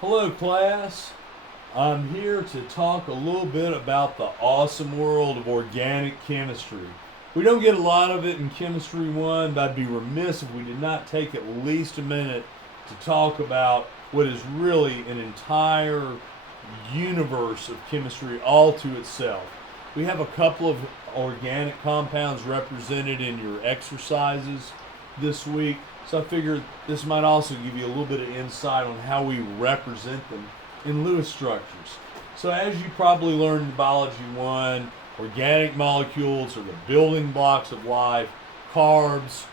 Hello, class. I'm here to talk a little bit about the awesome world of organic chemistry. We don't get a lot of it in Chemistry 1, but I'd be remiss if we did not take at least a minute to talk about what is really an entire universe of chemistry all to itself. We have a couple of organic compounds represented in your exercises this week, so I figured this might also give you a little bit of insight on how we represent them in Lewis structures. So as you probably learned in Biology 1, organic molecules are the building blocks of life. Carbs,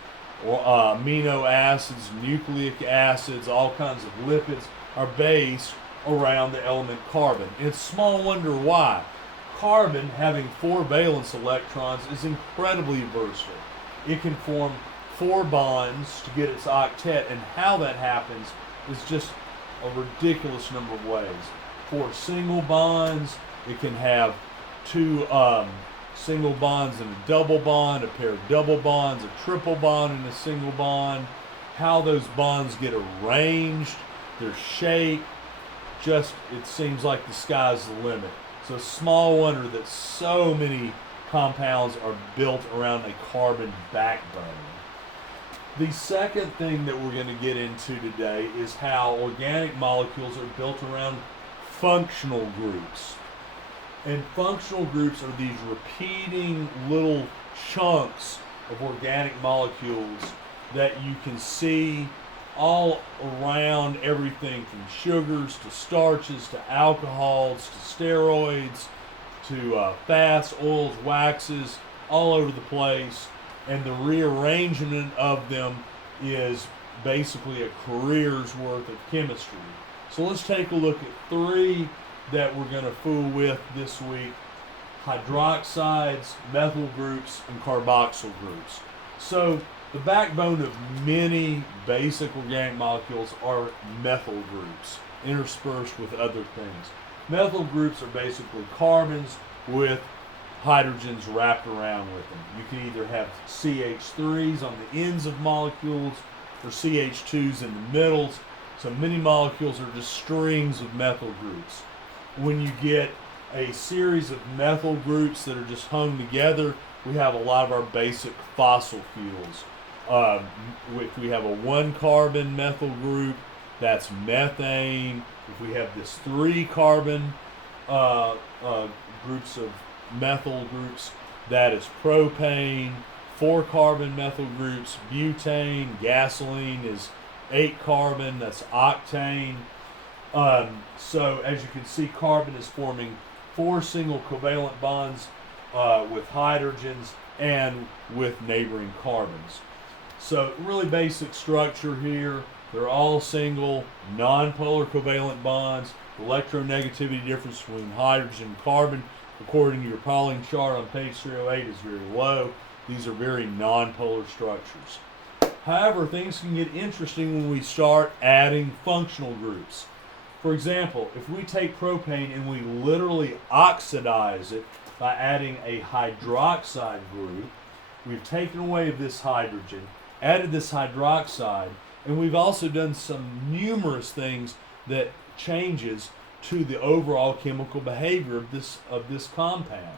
or amino acids, nucleic acids, all kinds of lipids are based around the element carbon. It's small wonder why. Carbon, having four valence electrons, is incredibly versatile. It can form four bonds to get its octet, and how that happens is just a ridiculous number of ways. Four single bonds, it can have two single bonds and a double bond, a pair of double bonds, a triple bond and a single bond. How those bonds get arranged, their shape, just it seems like the sky's the limit. So small wonder that so many compounds are built around a carbon backbone. The second thing that we're going to get into today is how organic molecules are built around functional groups. And functional groups are these repeating little chunks of organic molecules that you can see all around everything from sugars to starches to alcohols to steroids to fats, oils, waxes, all over the place. And the rearrangement of them is basically a career's worth of chemistry. So let's take a look at three that we're going to fool with this week: hydroxides, methyl groups, and carboxyl groups. So the backbone of many basic organic molecules are methyl groups, interspersed with other things. Methyl groups are basically carbons with hydrogens wrapped around with them. You can either have CH3s on the ends of molecules or CH2s in the middles. So many molecules are just strings of methyl groups. When you get a series of methyl groups that are just hung together, we have a lot of our basic fossil fuels. We have a one carbon methyl group, that's methane. If we have this three carbon groups of methyl groups, that is propane. Four carbon methyl groups, butane. Gasoline is 8 carbon, that's octane. So as you can see, carbon is forming four single covalent bonds with hydrogens and with neighboring carbons. So really basic structure here. They're all single, non-polar covalent bonds. Electronegativity difference between hydrogen and carbon, according to your Pauling chart on page 308, is very low. These are very non-polar structures. However, things can get interesting when we start adding functional groups. For example, if we take propane and we literally oxidize it by adding a hydroxide group, we've taken away this hydrogen, added this hydroxide, and we've also done some numerous things that changes to the overall chemical behavior of this compound.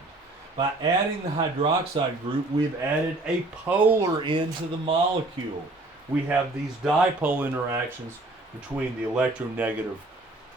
By adding the hydroxide group, we've added a polar into the molecule. We have these dipole interactions between the electronegative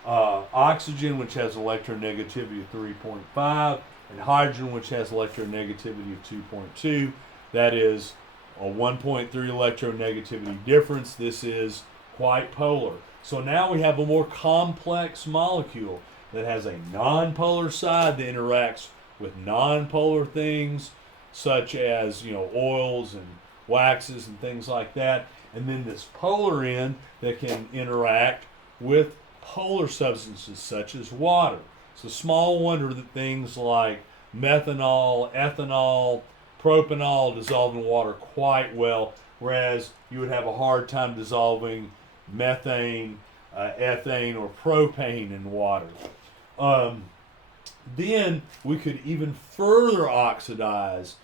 oxygen, which has electronegativity of 3.5, and hydrogen, which has electronegativity of 2.2. That is a 1.3 electronegativity difference. This is quite polar. So now we have a more complex molecule that has a nonpolar side that interacts with nonpolar things such as oils and waxes and things like that, and then this polar end that can interact with polar substances such as water. So small wonder that things like methanol, ethanol, propanol dissolve in water quite well, whereas you would have a hard time dissolving methane, ethane, or propane in water. Then we could even further oxidize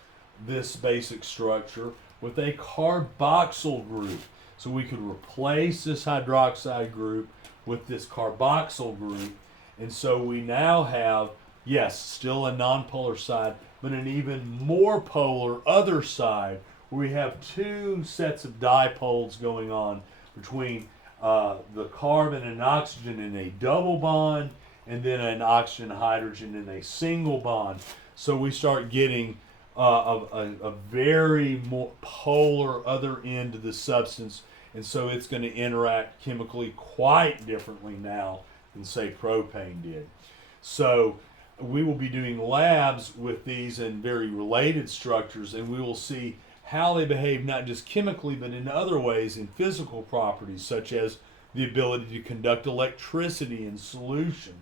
this basic structure with a carboxyl group. So we could replace this hydroxide group with this carboxyl group. And so we now have, yes, still a nonpolar side, but an even more polar other side where we have two sets of dipoles going on between the carbon and oxygen in a double bond, and then an oxygen hydrogen in a single bond. So we start getting a very more polar other end of the substance, and so it's going to interact chemically quite differently now than, say, propane did. So we will be doing labs with these in very related structures, and we will see how they behave not just chemically but in other ways, in physical properties such as the ability to conduct electricity in solution.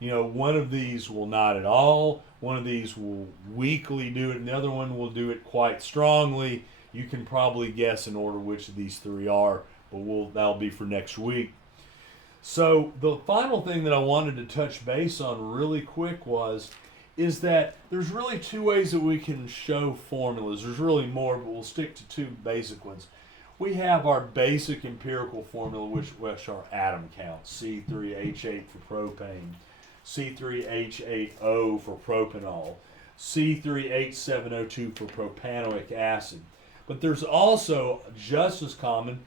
You know, one of these will not at all, one of these will weakly do it, and the other one will do it quite strongly. You can probably guess in order which of these three are, but that'll be for next week. So the final thing that I wanted to touch base on really quick is that there's really two ways that we can show formulas. There's really more, but we'll stick to two basic ones. We have our basic empirical formula, which are atom counts, C3H8 for propane, C3H8O for propanol, C3H7O2 for propanoic acid. But there's also, just as common,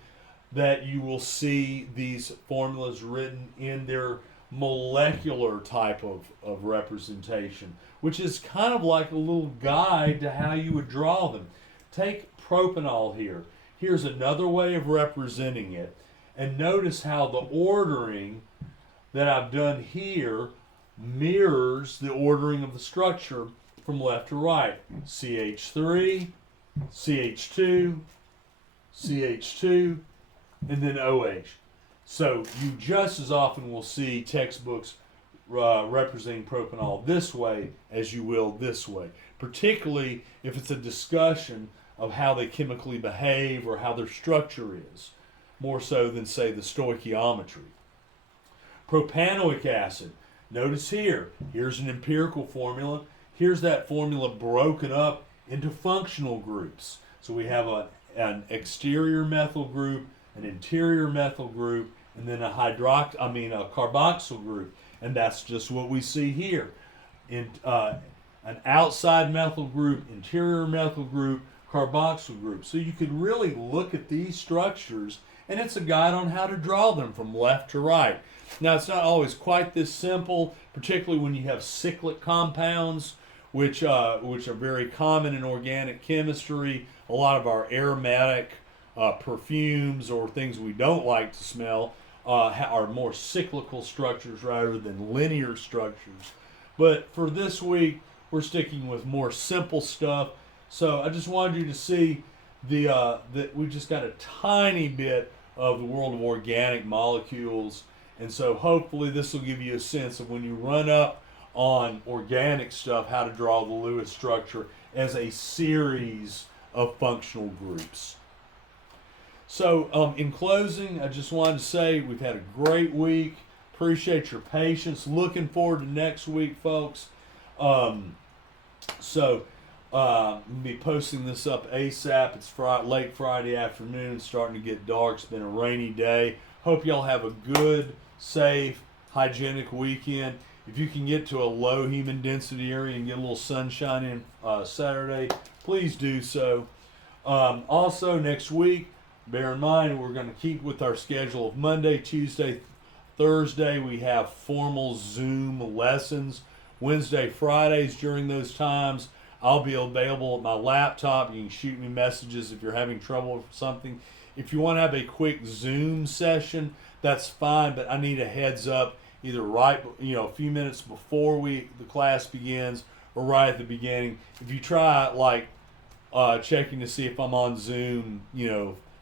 that you will see these formulas written in their molecular type of representation, which is kind of like a little guide to how you would draw them. Take propanol here. Here's another way of representing it. And notice how the ordering that I've done here mirrors the ordering of the structure from left to right. CH3, CH2, CH2, and then OH. So you just as often will see textbooks representing propanol this way as you will this way, particularly if it's a discussion of how they chemically behave or how their structure is, more so than, say, the stoichiometry. Propanoic acid. Notice here's an empirical formula. Here's that formula broken up into functional groups. So we have an exterior methyl group, an interior methyl group, and then a carboxyl group. And that's just what we see here. An outside methyl group, interior methyl group, carboxyl group. So you could really look at these structures, and it's a guide on how to draw them from left to right. Now, it's not always quite this simple, particularly when you have cyclic compounds, which are very common in organic chemistry. A lot of our aromatic perfumes or things we don't like to smell are more cyclical structures rather than linear structures. But for this week, we're sticking with more simple stuff. So I just wanted you to see that we just got a tiny bit of the world of organic molecules. And so hopefully this will give you a sense of when you run up on organic stuff, how to draw the Lewis structure as a series of functional groups. So in closing, I just wanted to say we've had a great week. Appreciate your patience. Looking forward to next week, folks. I'll be posting this up ASAP. It's late Friday afternoon. It's starting to get dark. It's been a rainy day. Hope y'all have a good, safe, hygienic weekend. If you can get to a low human density area and get a little sunshine in Saturday, please do so. Also, next week, bear in mind, we're going to keep with our schedule of Monday, Tuesday, Thursday. We have formal Zoom lessons. Wednesday, Fridays during those times, I'll be available at my laptop. You can shoot me messages if you're having trouble with something. If you want to have a quick Zoom session, that's fine, but I need a heads up either a few minutes before the class begins or right at the beginning. If you try checking to see if I'm on Zoom,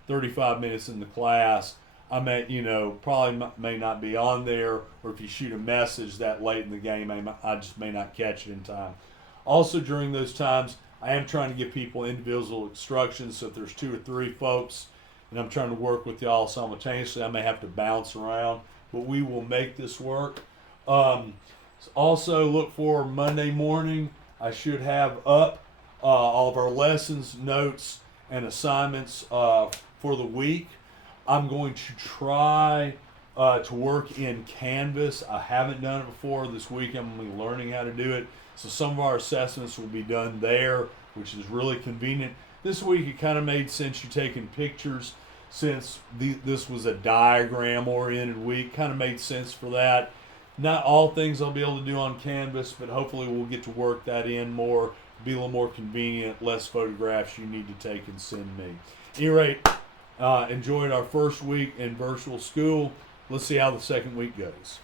35 minutes in the class, I may, probably may not be on there, or if you shoot a message that late in the game, I just may not catch it in time. Also, during those times, I am trying to give people individual instructions, so if there's 2 or 3 folks and I'm trying to work with y'all simultaneously, I may have to bounce around, but we will make this work. Also, look for Monday morning. I should have up all of our lessons, notes, and assignments for the week. I'm going to try to work in Canvas. I haven't done it before. This week I'm going to be learning how to do it. So some of our assessments will be done there, which is really convenient. This week it kind of made sense you taking pictures since this was a diagram oriented week. Kind of made sense for that. Not all things I'll be able to do on Canvas, but hopefully we'll get to work that in more, be a little more convenient, less photographs you need to take and send me. At any rate, enjoyed our first week in virtual school. Let's see how the second week goes.